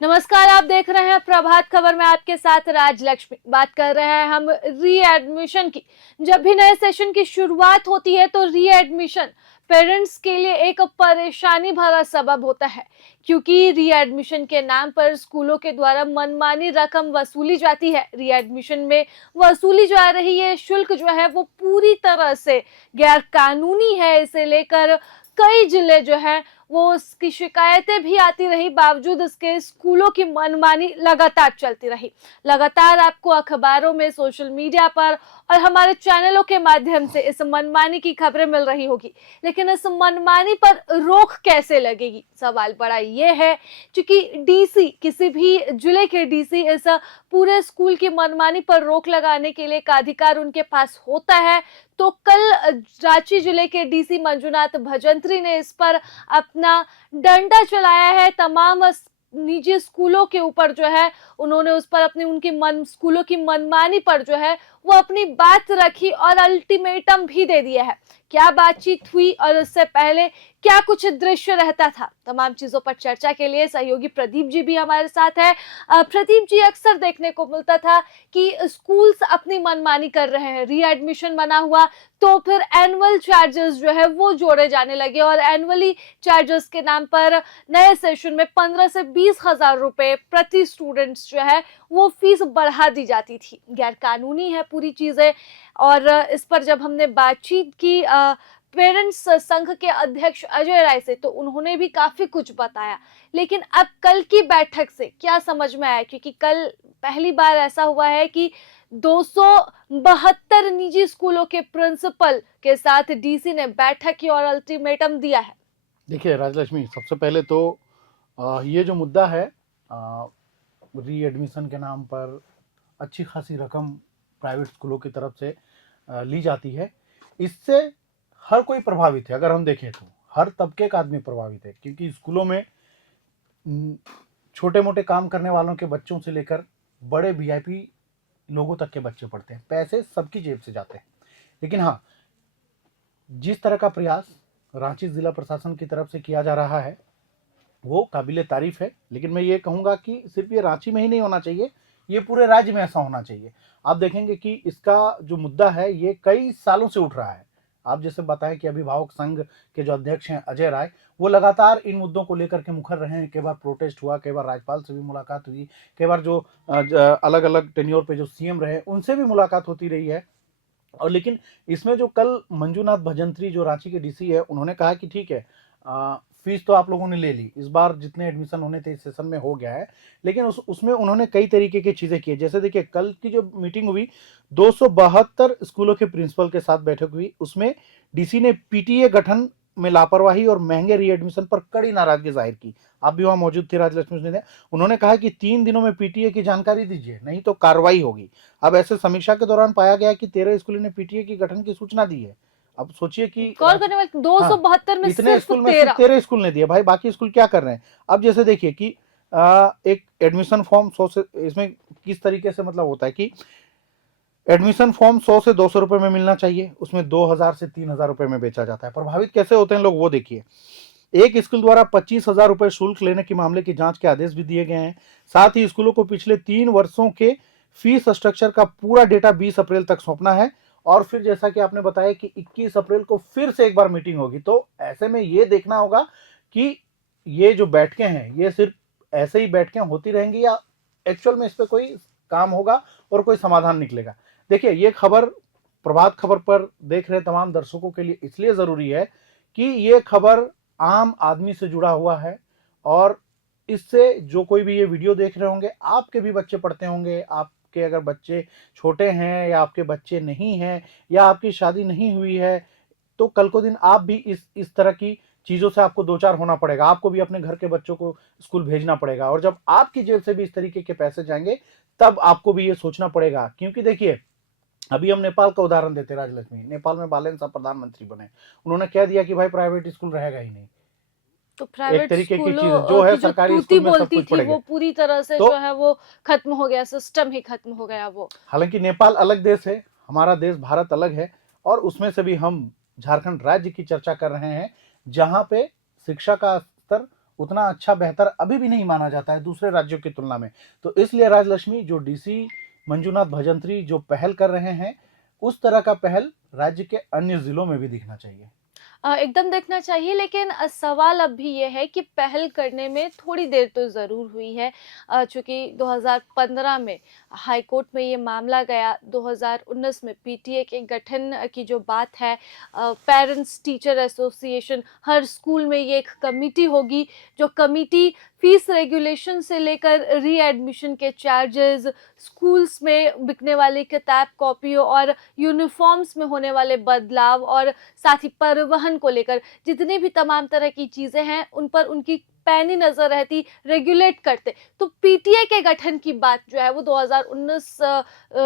नमस्कार, आप देख रहे हैं प्रभात खबर में आपके साथ राजलक्ष्मी। बात कर रहे हैं हम रीएडमिशन की। जब भी नए सेशन की शुरुआत होती है तो रीएडमिशन पेरेंट्स के लिए एक परेशानी भरा सबब होता है, क्योंकि रीएडमिशन के नाम पर स्कूलों के द्वारा मनमानी रकम वसूली जाती है। रीएडमिशन में वसूली जा रही ये शुल्क जो है वो पूरी तरह से गैर कानूनी है। इसे लेकर कई जिले जो है वो उसकी शिकायतें भी आती रही, बावजूद इसके स्कूलों की मनमानी लगातार चलती रही। लगातार आपको अखबारों में, सोशल मीडिया पर और हमारे चैनलों के माध्यम से इस मनमानी की खबरें मिल रही होगी। लेकिन इस मनमानी पर रोक कैसे लगेगी, सवाल बड़ा ये है। क्योंकि डीसी, किसी भी जिले के डीसी इस पूरे स्कूल की मनमानी पर रोक लगाने के लिए का अधिकार उनके पास होता है। तो कल रांची जिले के डीसी मंजुनाथ भजंत्री ने इस पर अपना डंडा चलाया है। तमाम निजी स्कूलों के ऊपर जो है उन्होंने उस पर अपनी स्कूलों की मनमानी पर जो है वो अपनी बात रखी और अल्टीमेटम भी दे दिया है। क्या बातचीत हुई और इससे पहले क्या कुछ दृश्य रहता था, तमाम चीजों पर चर्चा के लिए सहयोगी प्रदीप जी भी हमारे साथ है। प्रदीप जी, अक्सर देखने को मिलता था कि स्कूल्स अपनी मनमानी कर रहे हैं, रीएडमिशन बना हुआ तो फिर एनुअल चार्जेस जो है वो जोड़े जाने लगे और एनुअली चार्जेस के नाम पर नए सेशन में 15 से 20 हजार रुपए प्रति स्टूडेंट्स जो है वो फीस बढ़ा दी जाती थी। गैर कानूनी है पूरी चीजें। और इस पर जब हमने बातचीत की पेरेंट्स संघ के अध्यक्ष अजय राय से, तो उन्होंने भी काफी कुछ बताया। लेकिन अब कल की बैठक से क्या समझ में आया, क्योंकि कल पहली बार ऐसा हुआ है कि 272 निजी स्कूलों के प्रिंसिपल के साथ डीसी ने बैठक की और अल्टीमेटम दिया है। देखिए राजलक्ष्मी, सबसे पहले तो ये जो मुद्दा है, री एडमिशन के नाम पर अच्छी खासी रकम प्राइवेट स्कूलों की तरफ से ली जाती है। इससे हर कोई प्रभावित है। अगर हम देखें तो हर तबके का आदमी प्रभावित है, क्योंकि स्कूलों में छोटे मोटे काम करने वालों के बच्चों से लेकर बड़े वीआईपी लोगों तक के बच्चे पढ़ते हैं। पैसे सबकी जेब से जाते हैं। लेकिन हाँ, जिस तरह का प्रयास रांची जिला प्रशासन की तरफ से किया जा रहा है वो काबिले तारीफ है। लेकिन मैं ये कहूँगा कि सिर्फ ये रांची में ही नहीं होना चाहिए, ये पूरे राज्य में ऐसा होना चाहिए। आप देखेंगे कि इसका जो मुद्दा है ये कई सालों से उठ रहा है। आप जैसे बताएं कि अभिभावक संघ के जो अध्यक्ष हैं अजय राय, वो लगातार इन मुद्दों को लेकर के मुखर रहे हैं। कई बार प्रोटेस्ट हुआ, कई बार राज्यपाल से भी मुलाकात हुई, कई बार जो अलग अलग टेन्योर पे जो सीएम रहे उनसे भी मुलाकात होती रही है। और लेकिन इसमें जो कल मंजूनाथ भजंत्री जो रांची के डीसी है, उन्होंने कहा कि ठीक है, फीस तो आप लोगों ने ले ली, इस बार जितने एडमिशन होने थे इस सेशन में हो गया है। लेकिन उसमें उन्होंने कई तरीके की चीज़ें की। जैसे देखिए, कल की जो मीटिंग हुई 272 स्कूलों के प्रिंसिपल के साथ बैठक हुई, उसमें डीसी ने पीटीए गठन में लापरवाही और महंगे रीएडमिशन पर कड़ी नाराजगी जाहिर की। आप भी वहां मौजूद थे राजलक्ष्मी ने। उन्होंने कहा कि 3 दिनों में पीटीए की जानकारी दीजिए, नहीं तो कार्रवाई होगी। अब ऐसे समीक्षा के दौरान पाया गया कि 13 स्कूलों ने पीटीए की गठन की सूचना दी है। अब सोचिए कि कौन करने वाले, 272 में इतने सिर्फ स्कूल में सिर्फ 13 स्कूल ने दिया। भाई बाकी स्कूल क्या कर रहे हैं? अब जैसे देखिए कि एक एडमिशन फॉर्म 100 से, इसमें किस तरीके से मतलब होता है कि एडमिशन फॉर्म 100 से 200 रुपए में मिलना चाहिए, उसमें 2000 से 3000 रुपए में बेचा जाता है। प्रभावित कैसे होते हैं लोग, वो देखिए। एक स्कूल द्वारा 25,000 रुपए शुल्क लेने के मामले की जांच के आदेश भी दिए गए हैं। साथ ही स्कूलों को पिछले 3 वर्षों के फीस स्ट्रक्चर का पूरा डेटा 20 अप्रैल तक सौंपना है। और फिर जैसा कि आपने बताया कि 21 अप्रैल को फिर से एक बार मीटिंग होगी। तो ऐसे में ये देखना होगा कि ये जो बैठकें हैं ये सिर्फ ऐसे ही बैठकें होती रहेंगी या एक्चुअल में इस पर कोई काम होगा और कोई समाधान निकलेगा। देखिए, ये खबर प्रभात खबर पर देख रहे तमाम दर्शकों के लिए इसलिए जरूरी है कि ये खबर आम आदमी से जुड़ा हुआ है। और इससे जो कोई भी ये वीडियो देख रहे होंगे, आपके भी बच्चे पढ़ते होंगे, आपके अगर बच्चे छोटे हैं या आपके बच्चे नहीं हैं या आपकी शादी नहीं हुई है, तो कल को दिन आप भी इस तरह की चीज़ों से आपको दो चार होना पड़ेगा। आपको भी अपने घर के बच्चों को स्कूल भेजना पड़ेगा। और जब आपकी जेब से भी इस तरीके के पैसे जाएंगे तब आपको भी ये सोचना पड़ेगा। क्योंकि देखिए, अभी हम नेपाल का उदाहरण देते हैं राजलक्ष्मी। नेपाल में बालेन साहब प्रधानमंत्री बने, उन्होंने कह दिया कि भाई प्राइवेट स्कूल रहेगा ही नहीं। तो एक प्राइवेट तरीके की चीज स्कूलों जो है की जो सरकारी तूती स्कूल में सब बोलती कुछ थी पड़ेगा। वो पूरी तरह से तो जो है वो खत्म हो गया, सिस्टम ही खत्म हो गया वो। हालांकि नेपाल अलग देश है, हमारा देश भारत अलग है। और उसमें से भी हम झारखंड राज्य की चर्चा कर रहे हैं, जहां पे शिक्षा का स्तर उतना अच्छा बेहतर अभी भी नहीं माना जाता है दूसरे राज्यों की तुलना में। तो इसलिए राजलक्ष्मी, जो डीसी मंजूनाथ भजंत्री जो पहल कर रहे हैं, उस तरह का पहल राज्य के अन्य जिलों में भी दिखना चाहिए। एकदम देखना चाहिए, लेकिन सवाल अब भी ये है कि पहल करने में थोड़ी देर तो ज़रूर हुई है। चूँकि 2015 में हाई कोर्ट में ये मामला गया, 2019 में पीटीए के गठन की जो बात है, पेरेंट्स टीचर एसोसिएशन, हर स्कूल में ये एक कमिटी होगी, जो कमिटी फीस रेगुलेशन से लेकर रीएडमिशन के चार्जेस, स्कूल्स में बिकने वाली किताब कॉपियों और यूनिफ़ॉर्म्स में होने वाले बदलाव और साथ ही परिवहन को लेकर जितनी भी तमाम तरह की चीज़ें हैं, उन पर उनकी पैनी नज़र रहती, रेगुलेट करते। तो पीटीए के गठन की बात जो है वो 2019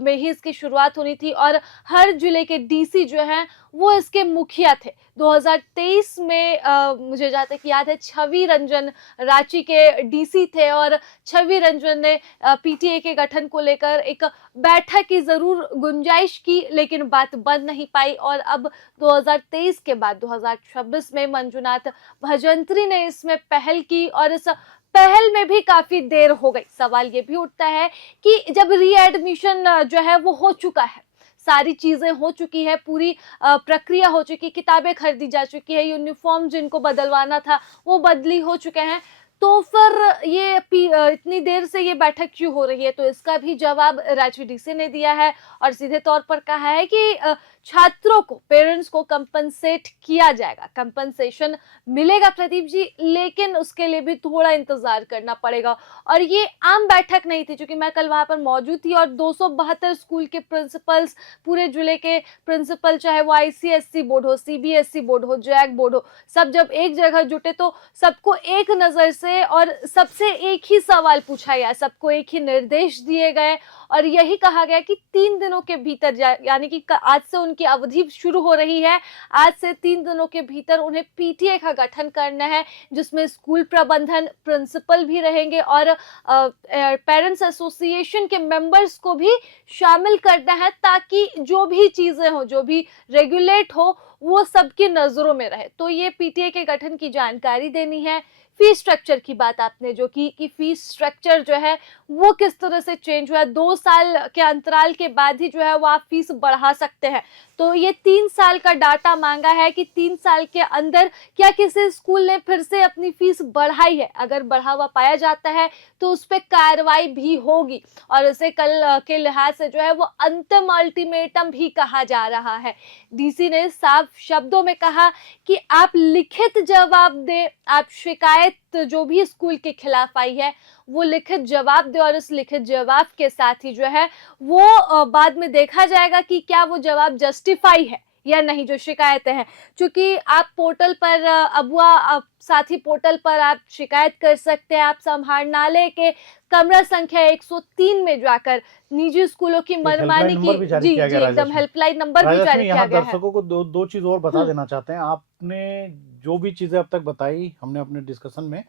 में ही इसकी शुरुआत होनी थी, और हर जिले के डीसी जो हैं वो इसके मुखिया थे। 2023 में मुझे जहाँ तक याद है, छवि रंजन रांची के डीसी थे, और छवि रंजन ने पीटीए के गठन को लेकर एक बैठक की ज़रूर गुंजाइश की, लेकिन बात बन नहीं पाई। और अब 2023 के बाद 2026 में मंजूनाथ भजंत्री ने इसमें पहल की, और इस पहल में भी काफ़ी देर हो गई। सवाल ये भी उठता है कि जब रीएडमिशन जो है वो हो चुका है, सारी चीज़ें हो चुकी है, पूरी प्रक्रिया हो चुकी, किताबें खरीदी जा चुकी है, यूनिफ़ॉर्म जिनको बदलवाना था वो बदली हो चुके हैं, तो फिर ये इतनी देर से ये बैठक क्यों हो रही है? तो इसका भी जवाब राज्य डीसी ने दिया है, और सीधे तौर पर कहा है कि छात्रों को, पेरेंट्स को कंपनसेट किया जाएगा, कंपनसेशन मिलेगा प्रदीप जी, लेकिन उसके लिए भी थोड़ा इंतजार करना पड़ेगा। और ये आम बैठक नहीं थी, क्योंकि मैं कल वहां पर मौजूद थी, और 272 स्कूल के प्रिंसिपल्स, पूरे जिले के प्रिंसिपल, चाहे वो आईसीएससी बोर्ड हो, सीबीएसई बोर्ड हो, जैक बोर्ड हो, सब जब एक जगह जुटे तो सबको एक नज़र से और सबसे एक ही सवाल पूछा गया, सबको एक ही निर्देश दिए गए, और यही कहा गया कि 3 दिनों के भीतर, यानी कि आज से उनकी अवधि शुरू हो रही है, आज से 3 दिनों के भीतर उन्हें पीटीए का गठन करना है, जिसमें स्कूल प्रबंधन, प्रिंसिपल भी रहेंगे, और पेरेंट्स एसोसिएशन के मेंबर्स को भी शामिल करना है, ताकि जो भी चीज़ें हो, जो भी रेगुलेट हो, वो सबकी नज़रों में रहे। तो ये पीटीए के गठन की जानकारी देनी है। फीस स्ट्रक्चर की बात आपने जो की कि फीस स्ट्रक्चर जो है वो किस तरह से चेंज हुआ है, 2 साल के अंतराल के बाद ही जो है वो आप फीस बढ़ा सकते हैं। तो ये 3 साल का डाटा मांगा है कि 3 साल के अंदर क्या किसी स्कूल ने फिर से अपनी फीस बढ़ाई है? अगर बढ़ावा पाया जाता है तो उस पर कार्रवाई भी होगी, और इसे कल के लिहाज से जो है वो अंतिम अल्टीमेटम भी कहा जा रहा है। डीसी ने साफ शब्दों में कहा कि आप लिखित जवाब दें, आप शिकायत जो भी स्कूल के खिलाफ आई है वो लिखित जवाब दे, और इस लिखित जवाब के साथ ही जो है वो बाद में देखा जाएगा कि क्या वो जवाब जस्टिफाई है या नहीं, जो शिकायतें हैं। क्योंकि आप पोर्टल पर अबुआ साथी पोर्टल पर आप शिकायत कर सकते हैं, आप संभालनालय के कमरा संख्या 103 में जाकर निजी स्कूलों की मनमानी की जी एकदम हेल्पलाइन नंबर भी जारी किया गया है। दर्शकों को दो चीज और बता देना चाहते हैं। आपने जो भी चीजें अब तक बताई हमने अपने डिस्कशन में,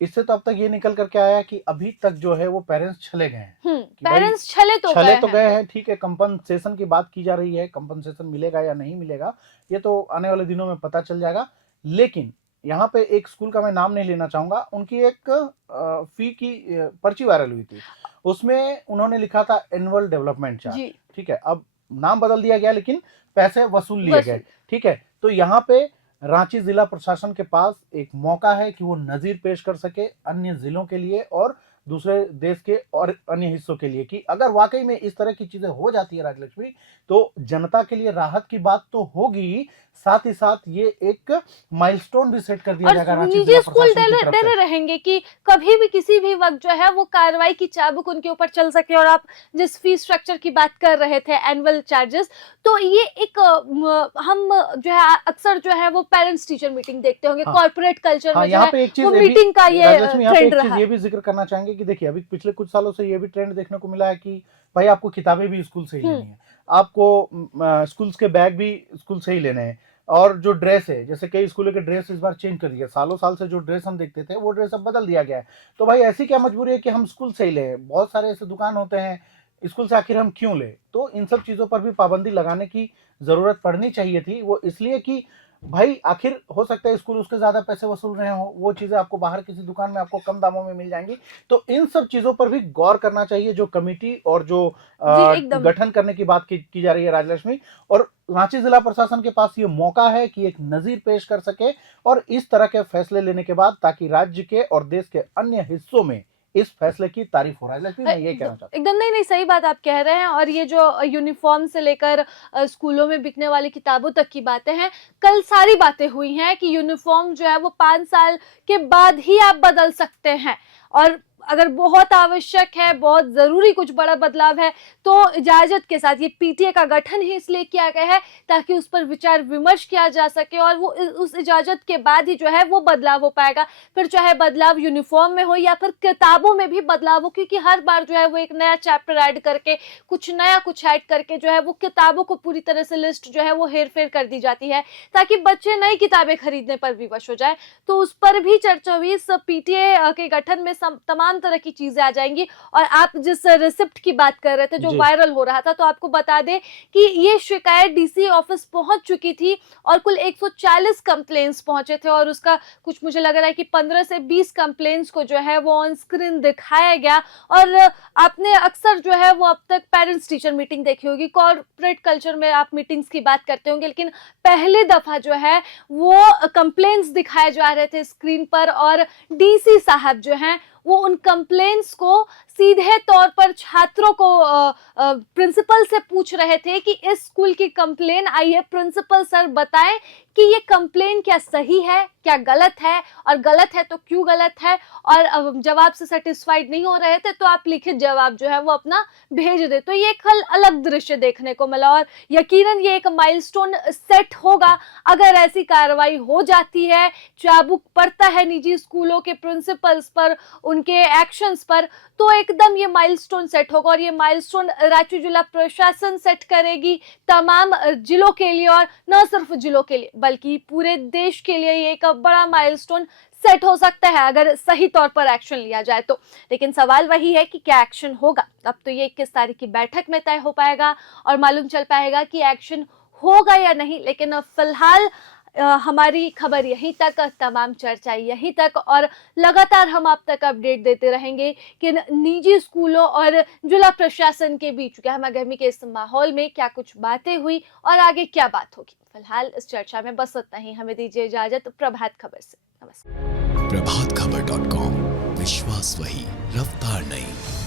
इससे तो अब तक ये निकल करके आया कि अभी तक जो है वो पेरेंट्स छले गए हैं। पेरेंट्स छले तो गए हैं, ठीक है। कंपनसेशन की बात की जा रही है, कंपनसेशन मिलेगा या नहीं मिलेगा ये तो आने वाले दिनों में पता चल जाएगा। लेकिन यहाँ पे एक स्कूल का मैं नाम नहीं लेना चाहूंगा, उनकी एक फी की पर्ची वायरल हुई थी, उसमें उन्होंने लिखा था एनुअल डेवलपमेंट चार्ज, ठीक है। अब नाम बदल दिया गया लेकिन पैसे वसूल लिए गए, ठीक है। तो यहाँ पे रांची जिला प्रशासन के पास एक मौका है कि वो नजीर पेश कर सके अन्य जिलों के लिए और दूसरे देश के और अन्य हिस्सों के लिए, कि अगर वाकई में इस तरह की चीजें हो जाती है राजलक्ष्मी, तो जनता के लिए राहत की बात तो होगी, साथ ही साथ ये एक माइलस्टोन भी सेट कर दिया जाएगा। निजी स्कूल डरे रहेंगे कि कभी भी किसी भी वक्त जो है वो कार्रवाई की चाबुक उनके ऊपर चल सके। और आप जिस फीस स्ट्रक्चर की बात कर रहे थे, एनुअल चार्जेस, तो ये एक हम जो है अक्सर जो है वो पेरेंट्स टीचर मीटिंग देखते होंगे, कॉर्पोरेट कल्चर में जो है वो मीटिंग का ये ट्रेंड रहा है। ये भी जिक्र करना चाहेंगे कि देखिए अभी पिछले कुछ सालों से ये भी ट्रेंड देखने को मिला है कि भाई आपको किताबें भी स्कूल से ही लेनी है, आपको स्कूल्स के बैग भी स्कूल से ही लेने हैं, और जो ड्रेस है, जैसे कई स्कूलों के ड्रेस इस बार चेंज कर दिया, सालों साल से जो ड्रेस हम देखते थे वो ड्रेस अब बदल दिया गया है। तो भाई ऐसी क्या मजबूरी है कि हम स्कूल से ही लें? बहुत सारे ऐसे दुकान होते हैं, स्कूल से आखिर हम क्यों ले? तो इन सब चीजों पर भी पाबंदी लगाने की जरूरत पड़नी चाहिए थी। वो इसलिए कि भाई आखिर हो सकता है स्कूल उसके ज्यादा पैसे वसूल रहे हो, वो चीजें आपको बाहर किसी दुकान में आपको कम दामों में मिल जाएंगी। तो इन सब चीजों पर भी गौर करना चाहिए, जो कमेटी और जो जी एकदम। गठन करने की बात की जा रही है राजलक्ष्मी। और रांची जिला प्रशासन के पास ये मौका है कि एक नजीर पेश कर सके और इस तरह के फैसले लेने के बाद ताकि राज्य के और देश के अन्य हिस्सों में इस फैसले की तारीफ हो। राजलक्ष्मी मैं ये कहना चाहता एकदम नहीं नहीं सही बात आप कह रहे हैं। और ये जो यूनिफॉर्म से लेकर स्कूलों में बिकने वाली किताबों तक की बातें हैं, कल सारी बातें हुई हैं कि यूनिफॉर्म जो है वो 5 साल के बाद ही आप बदल सकते हैं, और अगर बहुत आवश्यक है, बहुत जरूरी कुछ बड़ा बदलाव है तो इजाजत के साथ। ये पीटीए का गठन ही इसलिए किया गया है ताकि उस पर विचार विमर्श किया जा सके, और वो उस इजाजत के बाद ही जो है वो बदलाव हो पाएगा। फिर चाहे बदलाव यूनिफॉर्म में हो या फिर किताबों में भी बदलाव हो, क्योंकि हर बार जो है वो एक नया चैप्टर ऐड करके, कुछ नया कुछ ऐड करके जो है वो किताबों को पूरी तरह से लिस्ट जो है वो हेर फेर कर दी जाती है ताकि बच्चे नई किताबें खरीदने पर विवश हो जाए। तो उस पर भी चर्चा हुई। इस पीटीए के गठन में तमाम तरह की चीजें आ जाएंगी। और आप जिस रिसिप्ट की बात कर रहे थे जो जी। वायरल हो रहा था, तो आपको बता दें कि ये शिकायत डीसी ऑफिस पहुंच चुकी थी और कुल 140 कंप्लेंट्स पहुंचे थे, और उसका कुछ मुझे लग रहा है कि 15 से 20 कंप्लेंट्स को जो है वो ऑन स्क्रीन दिखाया गया। और आपने अक्सर जो है वो अब तक पेरेंट्स टीचर मीटिंग देखी होगी, कॉर्पोरेट कल्चर में आप मीटिंग्स की बात करते होंगे, लेकिन पहली दफा जो है वो कंप्लेंट्स दिखाए जा रहे थे स्क्रीन पर, और डीसी साहब जो हैं वो उन कंप्लेंट्स को सीधे तौर पर छात्रों को प्रिंसिपल से पूछ रहे थे कि इस स्कूल की कंप्लेन आई है, प्रिंसिपल सर बताएं कि ये कंप्लेन क्या सही है क्या गलत है, और गलत है तो क्यों गलत है। और जवाब से सेटिस्फाइड नहीं हो रहे थे तो आप लिखित जवाब जो है वो अपना भेज दे। तो ये एक अलग दृश्य देखने को मिला, और यकीनन ये एक माइलस्टोन सेट होगा अगर ऐसी कार्रवाई हो जाती है, चाबुक पड़ता है निजी स्कूलों के प्रिंसिपल्स पर, उनके एक्शंस पर, तो एकदम ये माइलस्टोन सेट होगा। और ये माइलस्टोन रांची जिला प्रशासन सेट करेगी तमाम जिलों के लिए, और न सिर्फ जिलों के लिए बल्कि पूरे देश के लिए ये एक बड़ा माइलस्टोन सेट हो सकता है अगर सही तौर पर एक्शन लिया जाए तो। लेकिन सवाल वही है कि क्या एक्शन होगा। अब तो ये 21 तारीख की बैठक में तय हो पाएगा और मालूम चल पाएगा कि एक्शन होगा या नहीं। लेकिन फिलहाल हमारी खबर यहीं तक, तमाम चर्चा यहीं तक, और लगातार हम आप तक अपडेट देते रहेंगे कि निजी स्कूलों और जिला प्रशासन के बीच गर्मा गर्मी के इस माहौल में क्या कुछ बातें हुई और आगे क्या बात होगी। फिलहाल इस चर्चा में बस इतना ही। हमें दीजिए इजाजत प्रभात खबर से। नमस्कार। प्रभातखबर.com, विश्वास वही, रफ्तार नहीं।